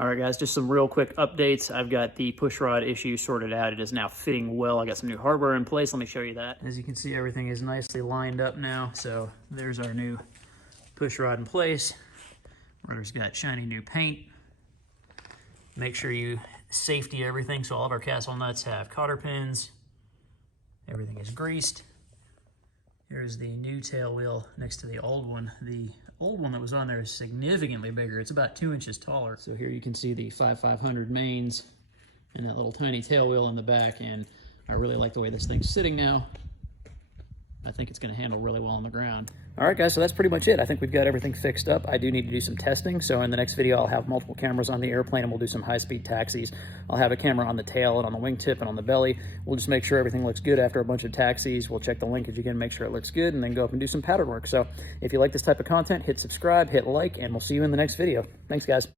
All right, guys, just some real quick updates. I've got the push rod issue sorted out. It is now fitting well. I got some new hardware in place. Let me show you that. As you can see, everything is nicely lined up now. So there's our new push rod in place. Rudder's got shiny new paint. Make sure you safety everything. So all of our castle nuts have cotter pins. Everything is greased. Here's the new tail wheel next to the old one. The old one that was on there is significantly bigger. It's about 2 inches taller. So here you can see the 5500 mains and that little tiny tail wheel in the back, and I really like the way this thing's sitting now. I think it's going to handle really well on the ground. All right, guys, so that's pretty much it. I think we've got everything fixed up. I do need to do some testing, so in the next video, I'll have multiple cameras on the airplane, and we'll do some high-speed taxis. I'll have a camera on the tail and on the wingtip and on the belly. We'll just make sure everything looks good after a bunch of taxis. We'll check the linkage again, make sure it looks good, and then go up and do some pattern work. So if you like this type of content, hit subscribe, hit like, and we'll see you in the next video. Thanks, guys.